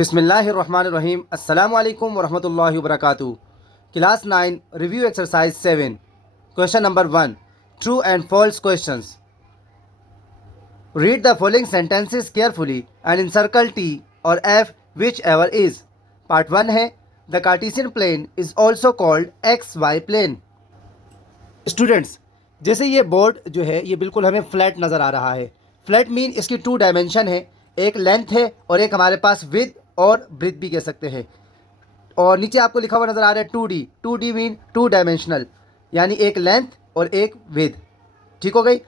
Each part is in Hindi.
बिस्मिल्लाहिर्रहमानिर्रहीम। अस्सलामु अलैकुम वरहमतुल्लाहि वबरकातुहू। Class 9 review exercise 7 question number 1 true and false questions. Read the following sentences carefully and encircle T or F whichever is. Part 1 है the Cartesian plane is also called X Y plane. Students, जैसे ये बोर्ड जो है ये बिल्कुल हमें फ्लैट नज़र आ रहा है। फ्लैट मीन इसकी टू डायमेंशन है, एक लेंथ है और एक हमारे पास विथ और ब्रेथ भी कह सकते हैं। और नीचे आपको लिखा हुआ नज़र आ रहा है 2D। 2D mean two dimensional, यानी एक लेंथ और एक विथ। ठीक हो गई।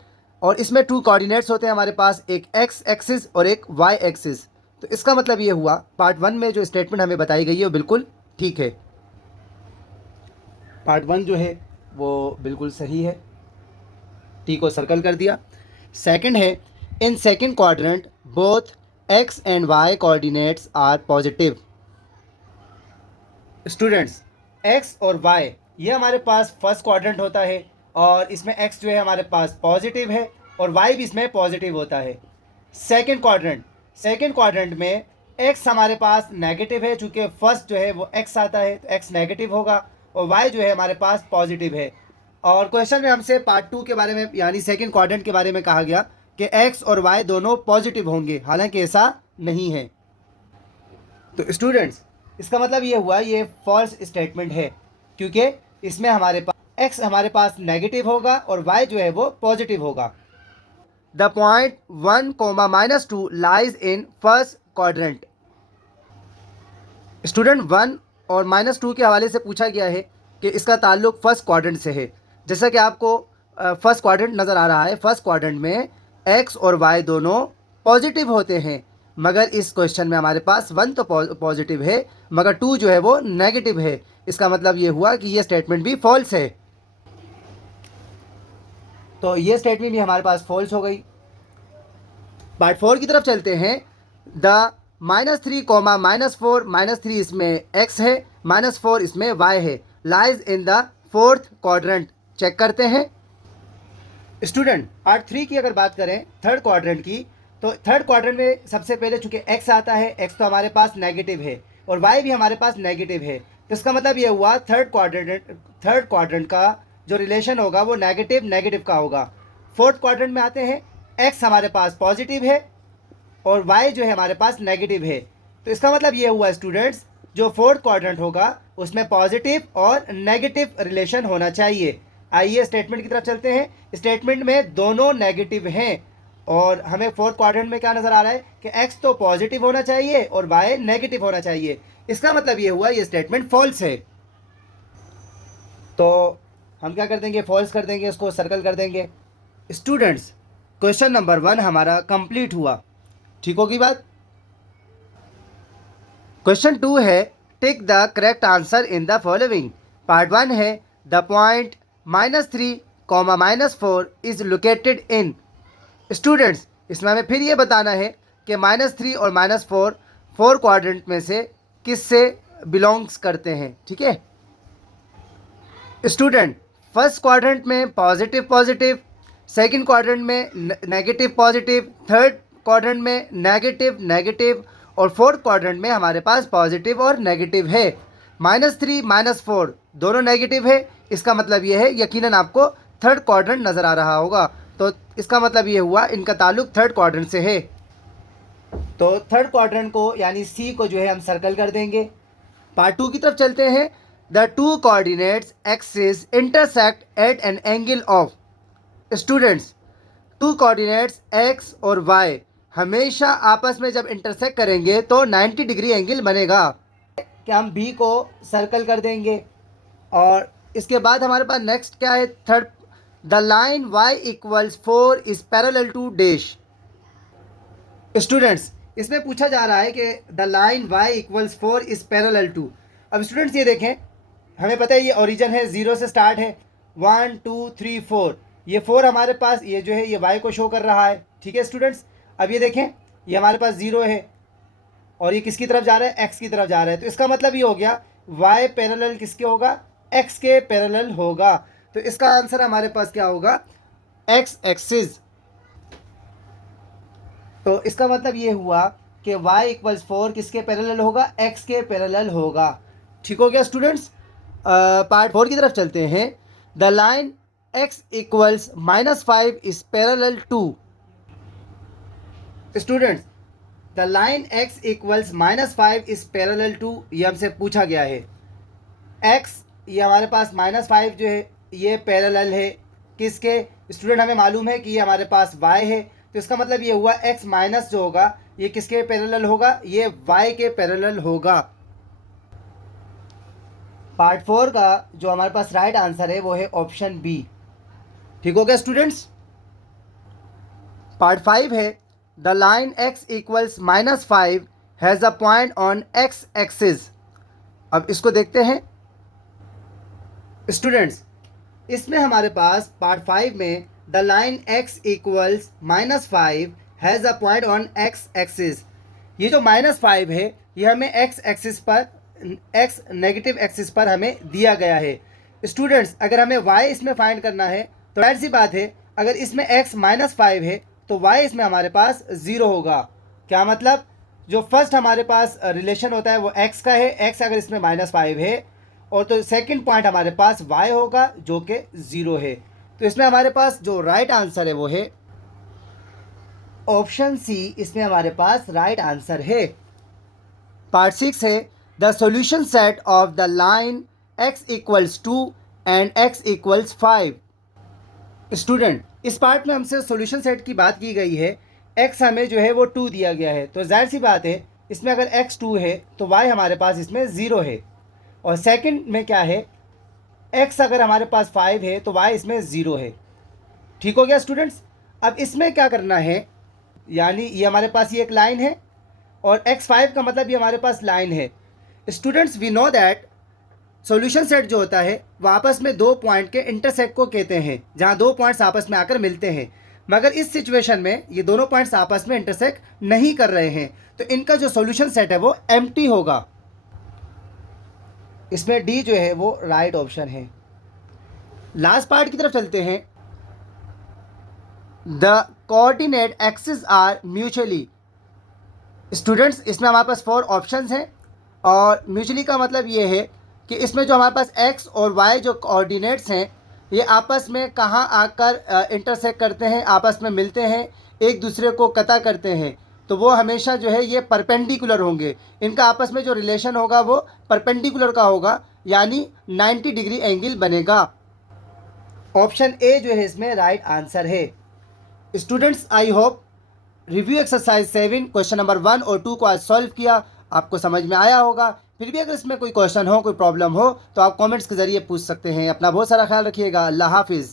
और इसमें टू कोऑर्डिनेट्स होते हैं हमारे पास, एक एक्स एक्सिस और एक वाई एक्सिस। तो इसका मतलब ये हुआ पार्ट 1 में जो स्टेटमेंट हमें बताई गई है वो बिल्कुल ठीक है। पार्ट 1 जो है वो बिल्कुल सही है, टी को सर्कल कर दिया। सेकंड है in second quadrant both x and y coordinates are positive. Students, x और वाई ये हमारे पास फर्स्ट क्वाड्रेंट होता है और इसमें एक्स जो है हमारे पास पॉजिटिव है और वाई भी इसमें पॉजिटिव होता है। सेकंड क्वाड्रेंट में एक्स हमारे पास नेगेटिव है, चूँकि फर्स्ट जो है वो एक्स आता है तो एक्स नेगेटिव होगा और वाई जो है हमारे पास पॉजिटिव है। और क्वेश्चन में हमसे पार्ट 2 के बारे में यानी सेकंड क्वाड्रेंट के बारे में कहा गया कि एक्स और वाई दोनों पॉजिटिव होंगे, हालांकि ऐसा नहीं है। तो स्टूडेंट्स, इसका मतलब ये हुआ ये फॉल्स स्टेटमेंट है, क्योंकि इसमें हमारे पास एक्स हमारे पास नेगेटिव होगा और वाई जो है वो पॉजिटिव होगा। The point 1, -2 lies in first quadrant. Student 1 और -2 के हवाले से पूछा गया है कि इसका ताल्लुक फर्स्ट क्वाड्रेंट से है। जैसा कि आपको फर्स्ट क्वाड्रेंट नज़र आ रहा है, फर्स्ट क्वाड्रेंट में एक्स और वाई दोनों पॉजिटिव होते हैं, मगर इस क्वेश्चन में हमारे पास 1 तो पॉजिटिव है मगर 2 जो है वो नेगेटिव है। इसका मतलब ये हुआ कि ये स्टेटमेंट भी फॉल्स है। तो ये स्टेटमेंट भी हमारे पास फॉल्स हो गई। पार्ट 4 की तरफ चलते हैं। द -3, -4, -3 इसमें x है, -4 इसमें y है, lies in the fourth quadrant. Check करते हैं। स्टूडेंट, पार्ट 3 की अगर बात करें थर्ड क्वाड्रेंट की, तो थर्ड क्वाड्रेंट में सबसे पहले चूंकि x आता है, x तो हमारे पास नेगेटिव है और y भी हमारे पास नेगेटिव है, तो इसका मतलब ये हुआ थर्ड क्वाड्रेंट का जो रिलेशन होगा वो नेगेटिव नेगेटिव का होगा। फोर्थ क्वाड्रेंट में आते हैं, x हमारे पास पॉजिटिव है और y जो है हमारे पास नेगेटिव है। तो इसका मतलब ये हुआ स्टूडेंट्स, जो फोर्थ क्वाड्रेंट होगा उसमें पॉजिटिव और नेगेटिव रिलेशन होना चाहिए। आइए स्टेटमेंट की तरफ चलते हैं। स्टेटमेंट में दोनों नेगेटिव हैं और हमें फोर्थ क्वाड्रेंट में क्या नज़र आ रहा है कि x तो पॉजिटिव होना चाहिए और y नेगेटिव होना चाहिए। इसका मतलब ये हुआ ये स्टेटमेंट फॉल्स है। तो हम क्या कर देंगे, फॉल्स कर देंगे, इसको सर्कल कर देंगे। स्टूडेंट्स, क्वेश्चन नंबर 1 हमारा कंप्लीट हुआ। ठीक होगी बात। क्वेश्चन 2 है tick the correct answer in the following. Part 1 है the point -3, -4 is located in. Students, इसमें हमें फिर ये बताना है कि -3 और -4 फोर क्वाड्रेंट में से किससे बिलोंग्स करते हैं। ठीक है स्टूडेंट, फर्स्ट क्वाड्रेंट में पॉजिटिव पॉजिटिव, सेकंड क्वाड्रेंट में नेगेटिव पॉजिटिव, थर्ड क्वाड्रेंट में नेगेटिव नेगेटिव और फोर्थ क्वाड्रेंट में हमारे पास पॉजिटिव और नेगेटिव है। -3 -4 दोनों नेगेटिव है, इसका मतलब ये है यकीनन आपको थर्ड क्वाड्रेंट नज़र आ रहा होगा। तो इसका मतलब ये हुआ इनका ताल्लुक थर्ड क्वाड्रेंट से है। तो थर्ड क्वाड्रेंट को यानी सी को जो है हम सर्कल कर देंगे। पार्ट 2 की तरफ चलते हैं। The two coordinates axis intersect at an angle of. Students, two coordinates x और वाई हमेशा आपस में जब इंटरसेक्ट करेंगे तो 90 डिग्री एंगल बनेगा। कि हम बी को सर्कल कर देंगे और इसके बाद हमारे पास नेक्स्ट क्या है, third, the line y = 4 is parallel to dash. Students, इसमें पूछा जा रहा है कि the line y = 4 is parallel to. अब स्टूडेंट्स ये देखें, हमें पता है ये ओरिजिन है, 0 से स्टार्ट है, 1 2 3 4, ये 4 हमारे पास ये जो है ये y को शो कर रहा है। ठीक है स्टूडेंट्स, अब ये देखें ये हमारे पास 0 है और ये किसकी तरफ जा रहा है, x की तरफ जा रहा है। तो इसका मतलब ये हो गया y पैरेलल किसके होगा, x के पैरेलल होगा। तो इसका आंसर हमारे पास क्या होगा, x एक्सिस। तो इसका मतलब ये हुआ कि y इक्वल्स 4 किसके पैरेलल होगा, x के पैरेलल होगा। ठीक हो गया स्टूडेंट्स। पार्ट 4 की तरफ चलते हैं। The line x equals -5 is parallel to. Students, the line x equals -5 is parallel to, ये हमसे पूछा गया है। x ये हमारे पास -5 जो है ये पैरेलल है किसके। स्टूडेंट, हमें मालूम है कि ये हमारे पास y है, तो इसका मतलब ये हुआ x माइनस जो होगा ये किसके पैरेलल होगा, ये y के पैरेलल होगा। पार्ट 4 का जो हमारे पास राइट आंसर है वो है ऑप्शन बी। ठीक हो गया स्टूडेंट्स। पार्ट 5 है the line x equals -5 has a point on x axis. अब इसको देखते हैं स्टूडेंट्स। इसमें हमारे पास पार्ट 5 में the line x equals -5 has a point on x axis. ये जो -5 है ये हमें x एक्सिस पर, x नेगेटिव एक्सिस पर हमें दिया गया है। स्टूडेंट्स, अगर हमें y इसमें फाइंड करना है तो जाहिर सी बात है अगर इसमें x -5 है तो y इसमें हमारे पास 0 होगा। क्या मतलब, जो फर्स्ट हमारे पास रिलेशन होता है वो x का है, x अगर इसमें -5 है, और तो सेकंड पॉइंट हमारे पास y होगा जो कि 0 है। तो इसमें हमारे पास जो राइट आंसर है वो है ऑप्शन सी, इसमें हमारे पास राइट आंसर है। पार्ट 6 है the solution set of the line x equals 2 and x equals 5। Student, इस पार्ट में हमसे सॉल्यूशन सेट की बात की गई है। x हमें जो है वो 2 दिया गया है, तो जाहिर सी बात है इसमें अगर x 2 है तो y हमारे पास इसमें 0 है। और सेकंड में क्या है, x अगर हमारे पास 5 है तो y इसमें 0 है। ठीक हो गया स्टूडेंट्स। अब इसमें क्या करना है, यानी ये हमारे पास ये एक लाइन है और x5 का मतलब ये हमारे पास लाइन है। Students, we know that solution set जो होता है वो आपस में दो पॉइंट के इंटरसेक्ट को कहते हैं, जहाँ दो पॉइंट्स आपस में आकर मिलते हैं। मगर इस सिचुएशन में ये दोनों पॉइंट्स आपस में इंटरसेक्ट नहीं कर रहे हैं, तो इनका जो सॉल्यूशन सेट है वो एम्प्टी होगा। इसमें डी जो है वो राइट ऑप्शन है। लास्ट पार्ट की तरफ चलते हैं। The coordinate axis are mutually. Students, इसमें हमारे पास 4 ऑप्शंस हैं और म्यूचुअली का मतलब ये है कि इसमें जो हमारे पास x और y जो कोऑर्डिनेट्स हैं ये आपस में कहाँ आकर इंटरसेक्ट करते हैं, आपस में मिलते हैं, एक दूसरे को कता करते हैं, तो वो हमेशा जो है ये परपेंडिकुलर होंगे। इनका आपस में जो रिलेशन होगा वो परपेंडिकुलर का होगा, यानी 90 डिग्री एंगल बनेगा। ऑप्शन ए जो है इसमें राइट आंसर है। Students, I hope review exercise 7 question number 1 और 2 को आज सॉल्व किया, आपको समझ में आया होगा। फिर भी अगर इसमें कोई क्वेश्चन हो, कोई प्रॉब्लम हो तो आप कमेंट्स के ज़रिए पूछ सकते हैं। अपना बहुत सारा ख्याल रखिएगा। अल्लाह हाफिज़।